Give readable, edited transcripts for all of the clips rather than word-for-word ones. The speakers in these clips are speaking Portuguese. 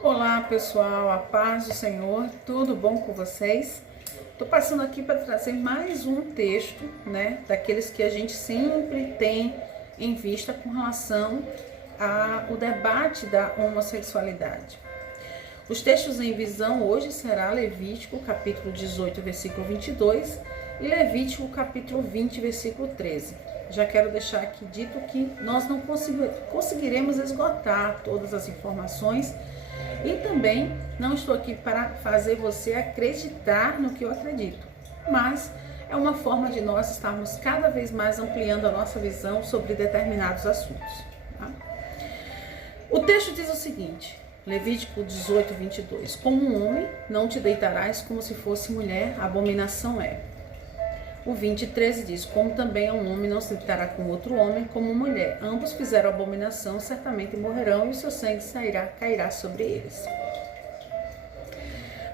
Olá pessoal, a paz do Senhor, tudo bom com vocês? Estou passando aqui para trazer mais um texto, né, daqueles que a gente sempre tem em vista com relação ao debate da homossexualidade. Os textos em visão hoje será Levítico capítulo 18, versículo 22 e Levítico capítulo 20, versículo 13. Já quero deixar aqui dito que nós não conseguiremos esgotar todas as informações e também não estou aqui para fazer você acreditar no que eu acredito, mas é uma forma de nós estarmos cada vez mais ampliando a nossa visão sobre determinados assuntos. Tá? O texto diz o seguinte, Levítico 18, 22, como um homem não te deitarás como se fosse mulher, abominação é. O 20:13 diz, como também um homem não se deitará com outro homem como mulher. Ambos fizeram abominação, certamente morrerão e o seu sangue cairá sobre eles.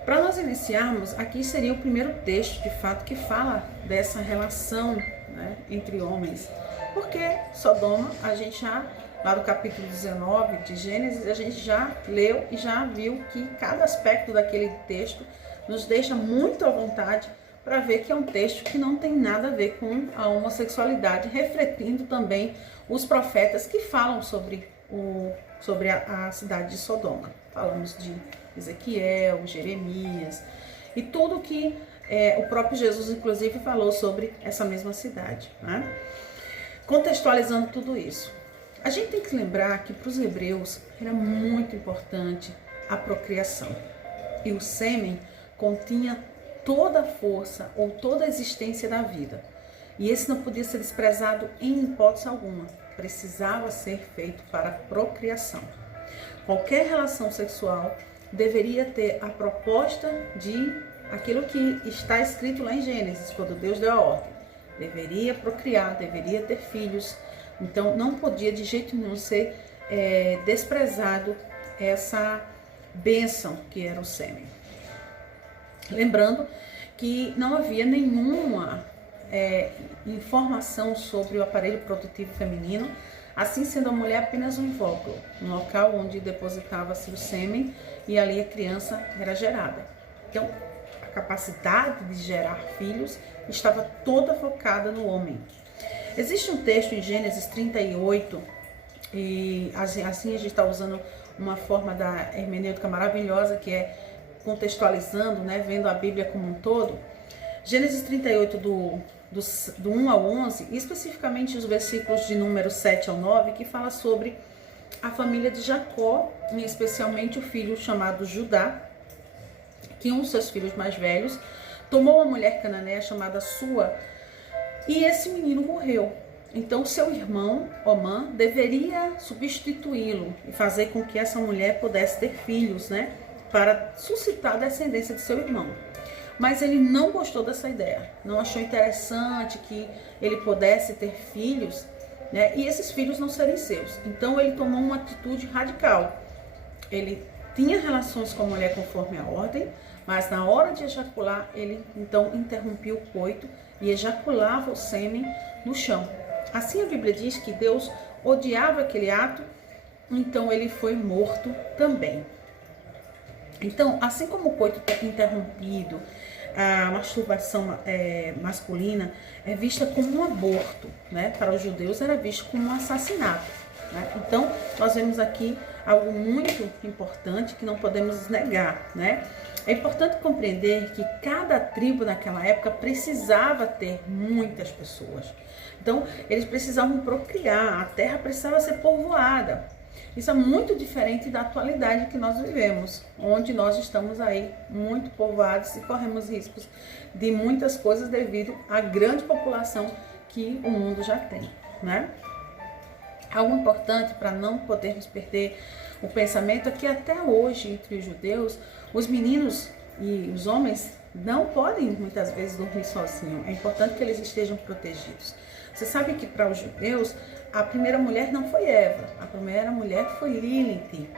Para nós iniciarmos, aqui seria o primeiro texto, de fato, que fala dessa relação, né, entre homens. Porque Sodoma, a gente já, lá no capítulo 19 de Gênesis, a gente já leu e já viu que cada aspecto daquele texto nos deixa muito à vontade para ver que é um texto que não tem nada a ver com a homossexualidade, refletindo também os profetas que falam sobre a cidade de Sodoma. Falamos de Ezequiel, Jeremias e tudo que o próprio Jesus, inclusive, falou sobre essa mesma cidade, né? Contextualizando tudo isso, a gente tem que lembrar que para os hebreus era muito importante a procriação. E o sêmen continha toda a força ou toda a existência da vida. E esse não podia ser desprezado em hipótese alguma. Precisava ser feito para a procriação. Qualquer relação sexual deveria ter a proposta de aquilo que está escrito lá em Gênesis, quando Deus deu a ordem. Deveria procriar, deveria ter filhos. Então não podia de jeito nenhum ser desprezado essa bênção que era o sêmen. Lembrando que não havia nenhuma informação sobre o aparelho produtivo feminino, assim sendo a mulher apenas um invólucro, um local onde depositava-se o sêmen e ali a criança era gerada. Então, a capacidade de gerar filhos estava toda focada no homem. Existe um texto em Gênesis 38, e assim a gente está usando uma forma da hermenêutica maravilhosa, que é contextualizando, né, vendo a Bíblia como um todo. Gênesis 38, do 1 ao 11, e especificamente os versículos de número 7 ao 9, que fala sobre a família de Jacó, e especialmente o filho chamado Judá, que um dos seus filhos mais velhos tomou uma mulher cananeia chamada Sua, e esse menino morreu. Então seu irmão, Omã, deveria substituí-lo e fazer com que essa mulher pudesse ter filhos, né, para suscitar a descendência de seu irmão. Mas ele não gostou dessa ideia, não achou interessante que ele pudesse ter filhos, né, e esses filhos não serem seus. Então ele tomou uma atitude radical. Ele tinha relações com a mulher conforme a ordem, mas na hora de ejacular, ele então interrompia o coito e ejaculava o sêmen no chão. Assim a Bíblia diz que Deus odiava aquele ato, então ele foi morto também. Então, assim como o coito é interrompido, a masturbação masculina é vista como um aborto, né? Para os judeus era visto como um assassinato, né? Então, nós vemos aqui algo muito importante que não podemos negar, né? É importante compreender que cada tribo naquela época precisava ter muitas pessoas. Então, eles precisavam procriar, a terra precisava ser povoada. Isso é muito diferente da atualidade que nós vivemos, onde nós estamos aí muito povoados e corremos riscos de muitas coisas devido à grande população que o mundo já tem, né? Algo importante para não podermos perder o pensamento é que até hoje, entre os judeus, os meninos e os homens não podem muitas vezes dormir sozinhos. É importante que eles estejam protegidos. Você sabe que para os judeus, a primeira mulher não foi Eva, a primeira mulher foi Lilith,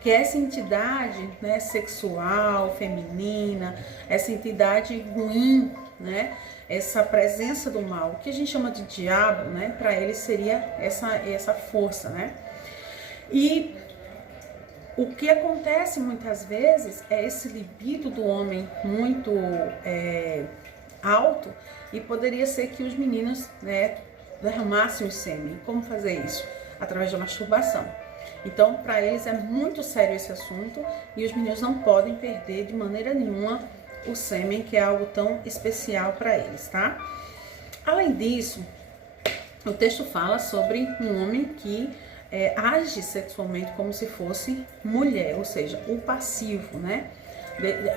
que é essa entidade, né, sexual, feminina, essa entidade ruim, né, essa presença do mal, o que a gente chama de diabo, né, para ele seria essa força, né. E O que acontece muitas vezes é esse libido do homem muito alto, e poderia ser que os meninos, né, derramassem o sêmen. Como fazer isso? Através da masturbação. Então, para eles é muito sério esse assunto, e os meninos não podem perder de maneira nenhuma o sêmen, que é algo tão especial para eles, tá? Além disso, o texto fala sobre um homem que age sexualmente como se fosse mulher, ou seja, o passivo, né?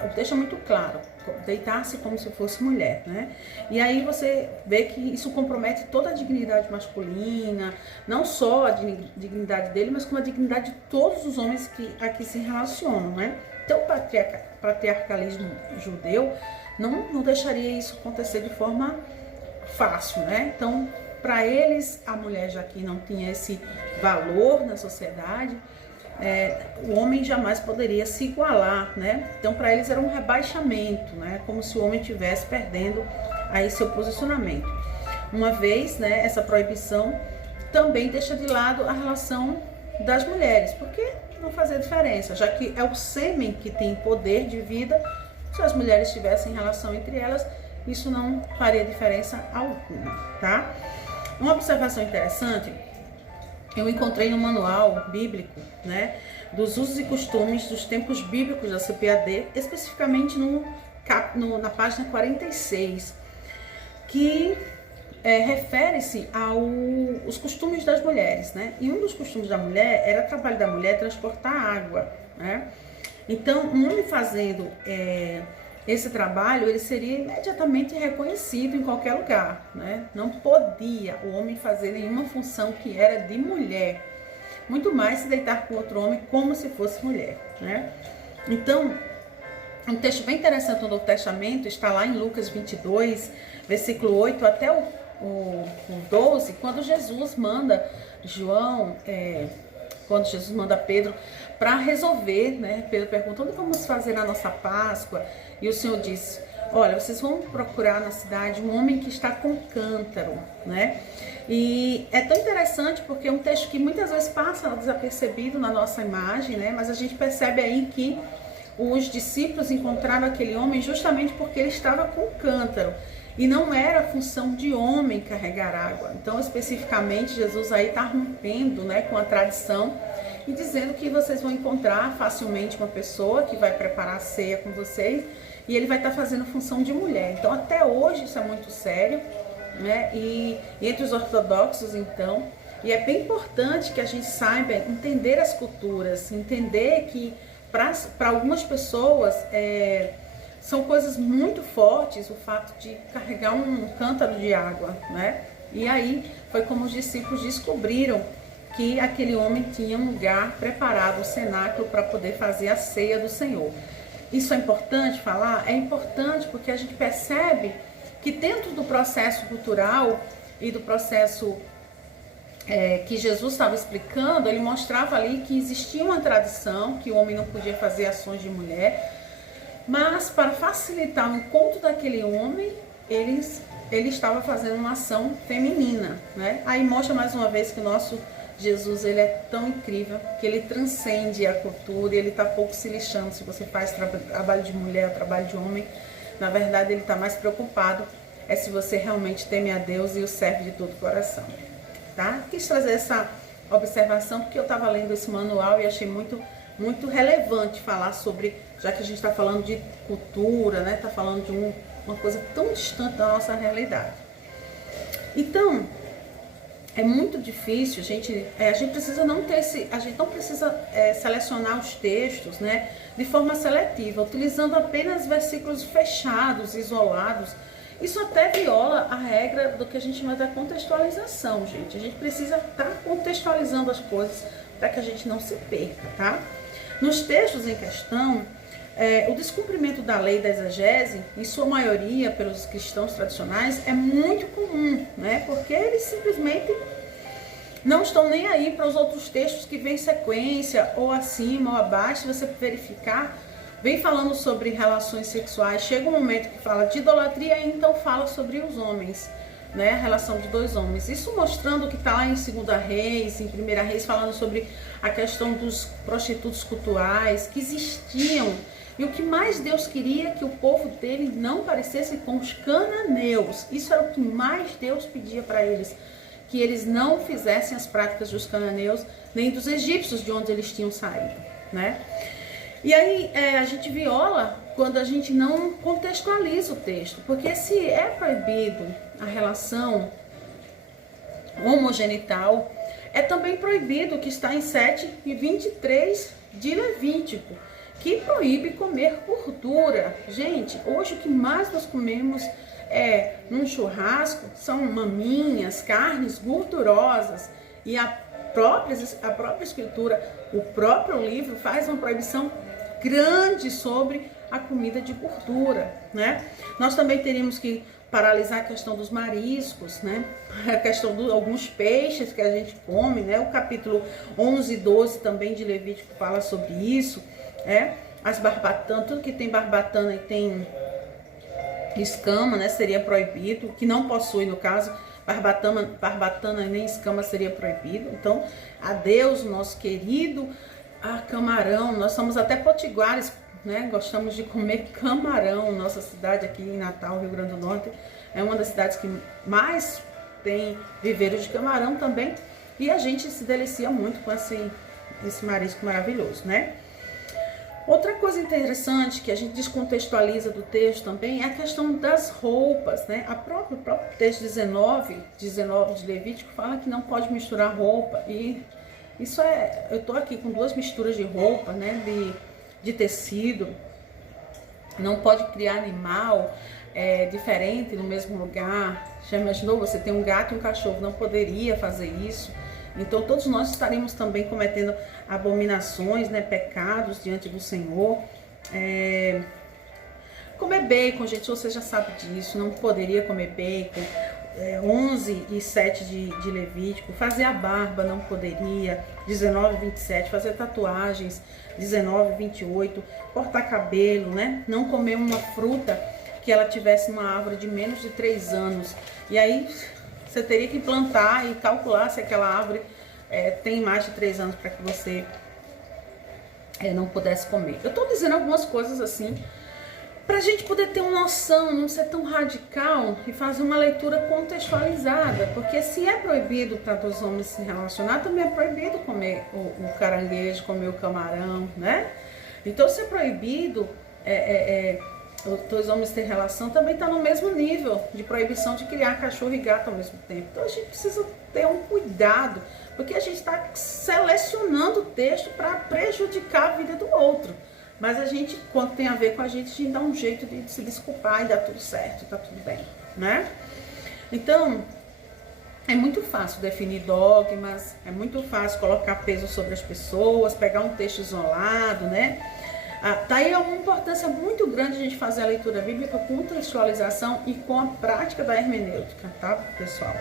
O texto é muito claro, deitar-se como se fosse mulher, né? E aí você vê que isso compromete toda a dignidade masculina, não só a dignidade dele, mas como a dignidade de todos os homens que aqui se relacionam, né? Então o patriarcalismo judeu não deixaria isso acontecer de forma fácil, né? Então, para eles, a mulher já que não tinha esse valor na sociedade, o homem jamais poderia se igualar, né? Então, para eles era um rebaixamento, né? Como se o homem estivesse perdendo aí seu posicionamento. Uma vez, né, essa proibição também deixa de lado a relação das mulheres, porque não fazia diferença, já que é o sêmen que tem poder de vida. Se as mulheres tivessem relação entre elas, isso não faria diferença alguma, tá? Uma observação interessante eu encontrei no manual bíblico, né, dos usos e costumes dos tempos bíblicos da CPAD, especificamente na página 46, que refere-se aos costumes das mulheres, né? E um dos costumes da mulher era o trabalho da mulher transportar água, né? Então, um homem fazendo esse trabalho, ele seria imediatamente reconhecido em qualquer lugar, né? Não podia o homem fazer nenhuma função que era de mulher, muito mais se deitar com outro homem como se fosse mulher, né? Então, um texto bem interessante do Novo Testamento está lá em Lucas 22, versículo 8 até o 12, quando Jesus manda quando Jesus manda Pedro para resolver, né? Pedro pergunta: onde vamos fazer a nossa Páscoa? E o Senhor disse: olha, vocês vão procurar na cidade um homem que está com cântaro, né? E é tão interessante porque é um texto que muitas vezes passa desapercebido na nossa imagem, né? Mas a gente percebe aí que os discípulos encontraram aquele homem justamente porque ele estava com cântaro. E não era função de homem carregar água. Então, especificamente, Jesus aí está rompendo, né, com a tradição e dizendo que vocês vão encontrar facilmente uma pessoa que vai preparar a ceia com vocês e ele vai estar fazendo função de mulher. Então, até hoje isso é muito sério, né? E entre os ortodoxos, então, e é bem importante que a gente saiba entender as culturas, entender que para algumas pessoas são coisas muito fortes o fato de carregar um cântaro de água, né? E aí foi como os discípulos descobriram que aquele homem tinha um lugar preparado, o cenáculo, para poder fazer a ceia do Senhor. Isso é importante falar? É importante porque a gente percebe que dentro do processo cultural e do processo que Jesus estava explicando, ele mostrava ali que existia uma tradição, que o homem não podia fazer ações de mulher, mas para facilitar o encontro daquele homem, ele estava fazendo uma ação feminina, né? Aí mostra mais uma vez que o nosso Jesus, ele é tão incrível, que ele transcende a cultura, e ele está pouco se lixando se você faz trabalho de mulher ou trabalho de homem. Na verdade, ele está mais preocupado se você realmente teme a Deus e o serve de todo o coração, tá? Quis trazer essa observação porque eu estava lendo esse manual e achei muito relevante falar sobre, já que a gente está falando de cultura, né? Está falando de uma coisa tão distante da nossa realidade. Então, é muito difícil, a gente precisa não ter a gente não precisa selecionar os textos, né, de forma seletiva, utilizando apenas versículos fechados, isolados. Isso até viola a regra do que a gente chama de contextualização, gente. A gente precisa estar contextualizando as coisas para que a gente não se perca, tá? Nos textos em questão, o descumprimento da lei da exegese, em sua maioria pelos cristãos tradicionais, é muito comum, né? Porque eles simplesmente não estão nem aí para os outros textos que vêm em sequência, ou acima ou abaixo. Se você verificar, vem falando sobre relações sexuais, chega um momento que fala de idolatria e então fala sobre os homens, né? A relação de dois homens. Isso mostrando que está lá em 2 Reis, em 1 Reis, falando sobre a questão dos prostitutos cultuais que existiam. E o que mais Deus queria é que o povo dele não parecesse com os cananeus. Isso era o que mais Deus pedia para eles, que eles não fizessem as práticas dos cananeus, nem dos egípcios de onde eles tinham saído, né? E aí a gente viola quando a gente não contextualiza o texto, porque se é proibido a relação homogenital, é também proibido o que está em 7:23 de Levítico, que proíbe comer gordura. Gente, hoje o que mais nós comemos num churrasco são maminhas, carnes gordurosas, e a própria escritura, o próprio livro faz uma proibição grande sobre a comida de gordura, né? Nós também teríamos que paralisar a questão dos mariscos, né? A questão de alguns peixes que a gente come, né? O capítulo 11 e 12 também de Levítico fala sobre isso, as barbatanas, tudo que tem barbatana e tem escama, né? Seria proibido, que não possui, no caso, barbatana e nem escama seria proibido. Então, adeus, nosso querido camarão. Nós somos até potiguares, né? Gostamos de comer camarão. Nossa cidade aqui em Natal, Rio Grande do Norte, é uma das cidades que mais tem viveiros de camarão também. E a gente se delicia muito com esse marisco maravilhoso, né? Outra coisa interessante que a gente descontextualiza do texto também é a questão das roupas, né? O próprio texto 19 de Levítico fala que não pode misturar roupa, e isso eu tô aqui com duas misturas de roupa, né? De tecido. Não pode criar animal diferente no mesmo lugar. Já imaginou? Você tem um gato e um cachorro, não poderia fazer isso. Então todos nós estaríamos também cometendo abominações, né, pecados diante do Senhor. Comer bacon, gente, você já sabe disso, não poderia comer bacon. 11 e 7 de Levítico, fazer a barba não poderia. 19:27, fazer tatuagens. 19:28, cortar cabelo, né? Não comer uma fruta que ela tivesse uma árvore de menos de 3 anos. E aí você teria que plantar e calcular se aquela árvore tem mais de 3 anos para que você não pudesse comer. Eu estou dizendo algumas coisas assim para a gente poder ter uma noção, não ser tão radical e fazer uma leitura contextualizada. Porque se é proibido para os homens se relacionar, também é proibido comer o caranguejo, comer o camarão, né? Então, se é proibido os dois homens ter relação, também está no mesmo nível de proibição de criar cachorro e gato ao mesmo tempo. Então a gente precisa ter um cuidado, porque a gente está selecionando o texto para prejudicar a vida do outro. Mas a gente, quando tem a ver com a gente dá um jeito de se desculpar e dá tudo certo, tá tudo bem, né? Então, é muito fácil definir dogmas, é muito fácil colocar peso sobre as pessoas, pegar um texto isolado, né? Tá aí uma importância muito grande a gente fazer a leitura bíblica com contextualização e com a prática da hermenêutica, tá, pessoal?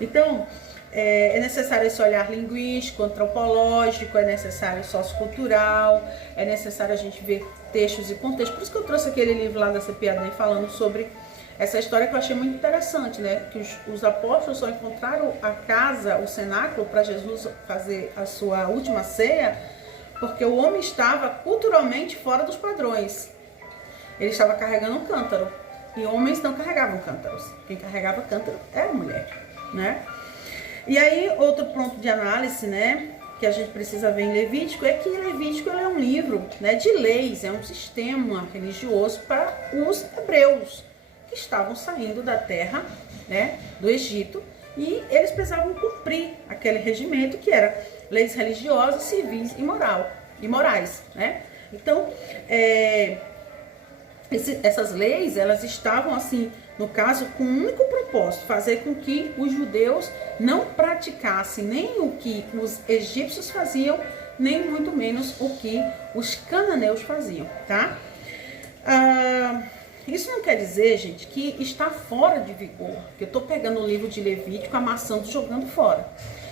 Então, é necessário esse olhar linguístico, antropológico, é necessário sociocultural, é necessário a gente ver textos e contextos. Por isso que eu trouxe aquele livro lá da C.P.A. falando sobre essa história que eu achei muito interessante, né? Que os apóstolos só encontraram a casa, o cenáculo, para Jesus fazer a sua última ceia, porque o homem estava culturalmente fora dos padrões. Ele estava carregando um cântaro. E homens não carregavam cântaros. Quem carregava cântaro era a mulher, né? E aí, outro ponto de análise, né, que a gente precisa ver em Levítico, é que Levítico é um livro, né, de leis, é um sistema religioso para os hebreus que estavam saindo da terra, né, do Egito, e eles precisavam cumprir aquele regimento que era leis religiosas, civis e morais, né? Então, essas leis, elas estavam assim, no caso, com um único propósito, fazer com que os judeus não praticassem nem o que os egípcios faziam, nem muito menos o que os cananeus faziam, tá? Isso não quer dizer, gente, que está fora de vigor, que eu estou pegando o livro de Levítico, amassando e jogando fora.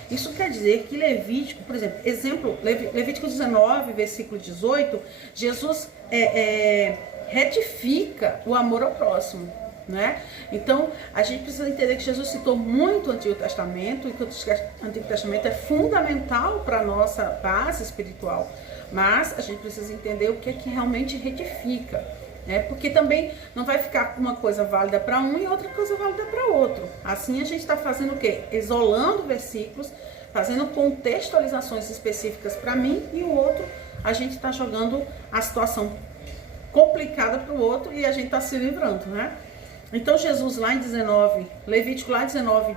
Isso quer dizer que Levítico, por exemplo, Levítico 19, versículo 18, Jesus retifica o amor ao próximo. né? Então, a gente precisa entender que Jesus citou muito o Antigo Testamento e que o Antigo Testamento é fundamental para a nossa base espiritual. Mas a gente precisa entender o que é que realmente retifica, né? Porque também não vai ficar uma coisa válida para um e outra coisa válida para outro. Assim a gente está fazendo o quê? Isolando versículos, fazendo contextualizações específicas para mim e o outro a gente está jogando a situação complicada para o outro e a gente está se livrando, né? Então Jesus lá em 19, Levítico lá em 19,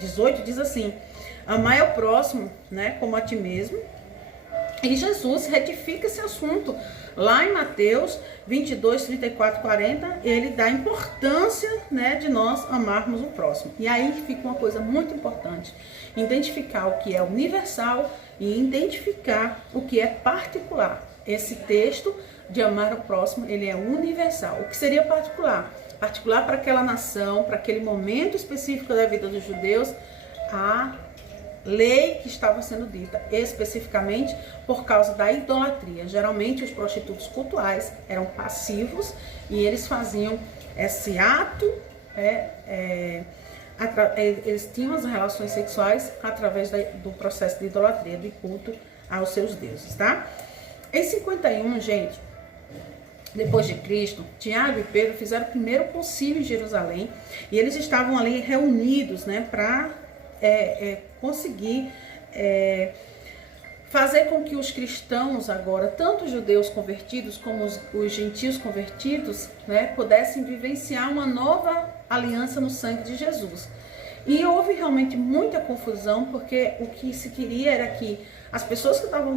18 diz assim: amai ao próximo, né, como a ti mesmo. E Jesus retifica esse assunto lá em Mateus 22, 34, 40, ele dá a importância, né, de nós amarmos o próximo. E aí fica uma coisa muito importante, identificar o que é universal e identificar o que é particular. Esse texto de amar o próximo, ele é universal. O que seria particular? Particular para aquela nação, para aquele momento específico da vida dos judeus, a lei que estava sendo dita especificamente por causa da idolatria. Geralmente os prostitutos cultuais eram passivos e eles faziam esse ato, eles tinham as relações sexuais através do processo de idolatria, de culto aos seus deuses, tá? Em 51, gente, depois de Cristo, Tiago e Pedro fizeram o primeiro concílio em Jerusalém e eles estavam ali reunidos, né, para conseguir fazer com que os cristãos agora, tanto os judeus convertidos como os gentios convertidos, né, pudessem vivenciar uma nova aliança no sangue de Jesus. E houve realmente muita confusão, porque o que se queria era que as pessoas que estavam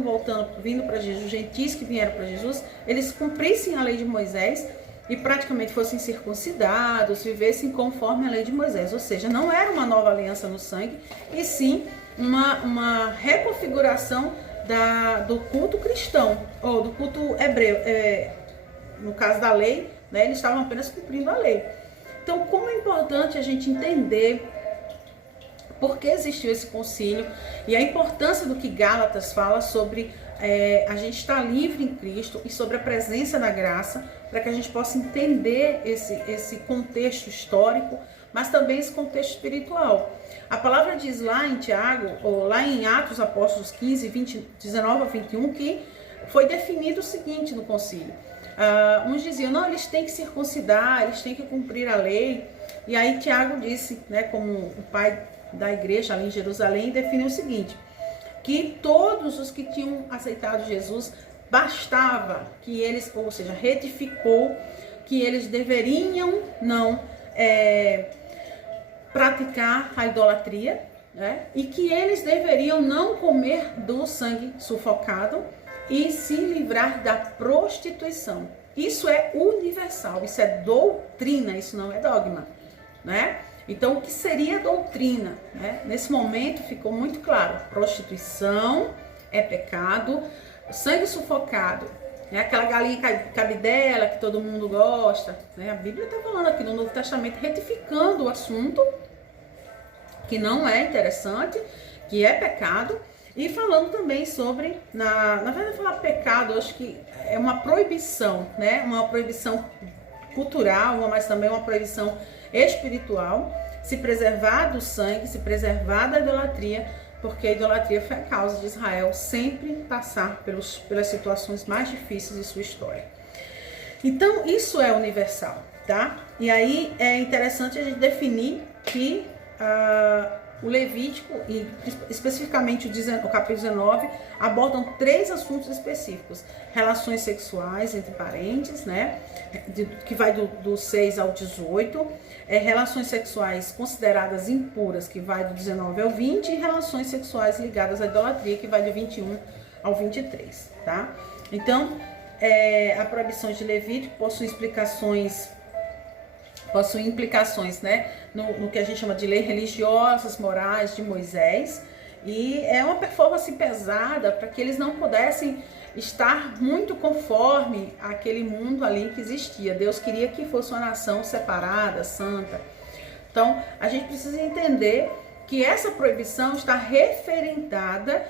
vindo para Jesus, os gentis que vieram para Jesus, eles cumprissem a lei de Moisés e praticamente fossem circuncidados, vivessem conforme a lei de Moisés. Ou seja, não era uma nova aliança no sangue, e sim uma reconfiguração do culto cristão, ou do culto hebreu. No caso da lei, né, eles estavam apenas cumprindo a lei. Então, como é importante a gente entender por que existiu esse concílio e a importância do que Gálatas fala sobre a gente estar livre em Cristo e sobre a presença da graça, para que a gente possa entender esse contexto histórico, mas também esse contexto espiritual. A palavra diz lá em Tiago, ou lá em Atos Apóstolos 15, 19 a 21, que foi definido o seguinte no concílio. Uns diziam, não, eles têm que circuncidar, eles têm que cumprir a lei. E aí Tiago disse, né, como o pai da igreja ali em Jerusalém, definiu o seguinte, que todos os que tinham aceitado Jesus, bastava que eles, ou seja, retificou que eles deveriam não praticar a idolatria, né, e que eles deveriam não comer do sangue sufocado e se livrar da prostituição. Isso é universal, isso é doutrina, isso não é dogma, né? Então, o que seria doutrina, né? Nesse momento ficou muito claro, prostituição é pecado, sangue sufocado, né? Aquela galinha cabidela que todo mundo gosta, né? A Bíblia está falando aqui no Novo Testamento, retificando o assunto, que não é interessante, que é pecado, e falando também sobre, na verdade falar pecado, eu acho que é uma proibição, né? Uma proibição cultural, mas também uma proibição espiritual, se preservar do sangue, se preservar da idolatria, porque a idolatria foi a causa de Israel sempre passar pelas situações mais difíceis de sua história. Então, isso é universal, tá? E aí é interessante a gente definir que o Levítico, e especificamente o capítulo 19, abordam 3 assuntos específicos. Relações sexuais entre parentes, né? Que vai do 6 ao 18. Relações sexuais consideradas impuras, que vai do 19 ao 20. E relações sexuais ligadas à idolatria, que vai do 21 ao 23, tá? Então, a proibição de Levítico possui implicações, né, no que a gente chama de leis religiosas, morais de Moisés, e é uma performance pesada para que eles não pudessem estar muito conforme aquele mundo ali que existia. Deus queria que fosse uma nação separada, santa. Então, a gente precisa entender que essa proibição está referendada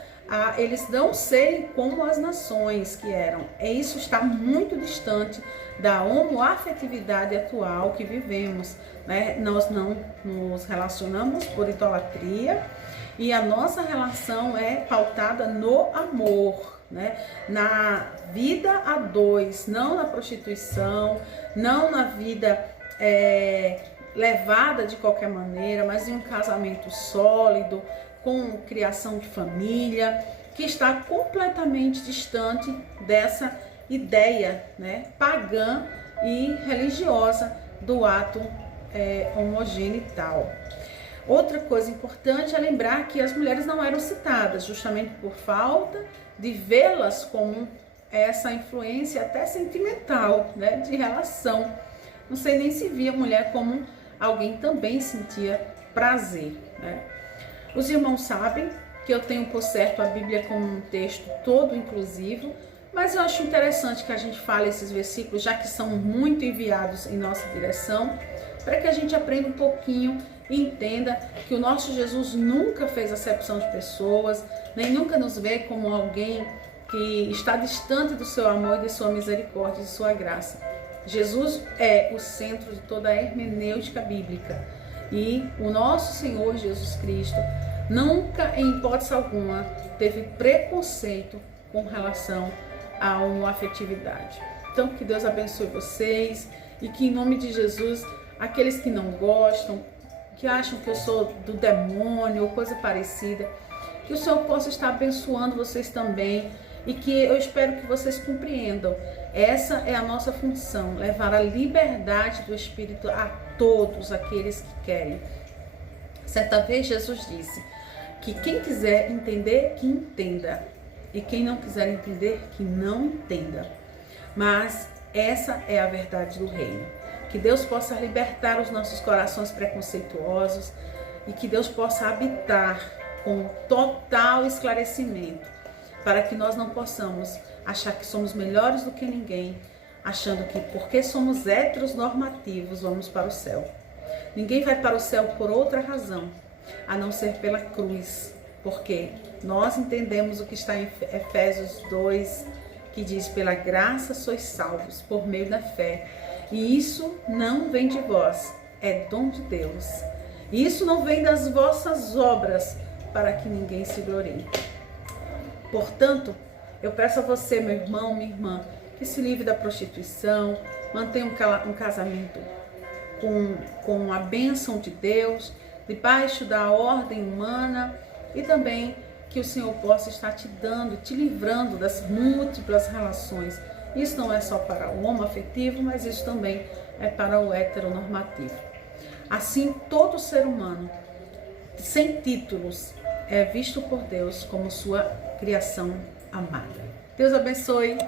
eles não serem como as nações que eram. E isso está muito distante da homoafetividade atual que vivemos, né? Nós não nos relacionamos por idolatria e a nossa relação é pautada no amor, né? Na vida a dois, não na prostituição, não na vida levada de qualquer maneira, mas em um casamento sólido, com criação de família, que está completamente distante dessa ideia, né, pagã e religiosa do ato homogenital. Outra coisa importante é lembrar que as mulheres não eram citadas, justamente por falta de vê-las como essa influência até sentimental, né, de relação. Não sei nem se via a mulher como alguém também sentia prazer, né? Os irmãos sabem que eu tenho por certo a Bíblia como um texto todo inclusivo, mas eu acho interessante que a gente fale esses versículos, já que são muito enviados em nossa direção, para que a gente aprenda um pouquinho e entenda que o nosso Jesus nunca fez acepção de pessoas, nem nunca nos vê como alguém que está distante do seu amor e de sua misericórdia e de sua graça. Jesus é o centro de toda a hermenêutica bíblica. E o nosso Senhor Jesus Cristo nunca, em hipótese alguma, teve preconceito com relação à homoafetividade. Então, que Deus abençoe vocês e que, em nome de Jesus, aqueles que não gostam, que acham que eu sou do demônio ou coisa parecida, que o Senhor possa estar abençoando vocês também e que eu espero que vocês compreendam. Essa é a nossa função, levar a liberdade do Espírito a todos aqueles que querem. Certa vez Jesus disse que quem quiser entender, que entenda, e quem não quiser entender, que não entenda. Mas essa é a verdade do reino. Que Deus possa libertar os nossos corações preconceituosos e que Deus possa habitar com total esclarecimento, para que nós não possamos achar que somos melhores do que ninguém, achando que porque somos heteronormativos vamos para o céu. Ninguém vai para o céu por outra razão, a não ser pela cruz, porque nós entendemos o que está em Efésios 2, que diz: pela graça sois salvos, por meio da fé. E isso não vem de vós, é dom de Deus. E isso não vem das vossas obras, para que ninguém se glorie. Portanto, eu peço a você, meu irmão, minha irmã, que se livre da prostituição, mantenha um casamento com a bênção de Deus, debaixo da ordem humana, e também que o Senhor possa estar te dando, te livrando das múltiplas relações. Isso não é só para o homoafetivo, mas isso também é para o heteronormativo. Assim, todo ser humano, sem títulos, é visto por Deus como sua criação amada. Deus abençoe.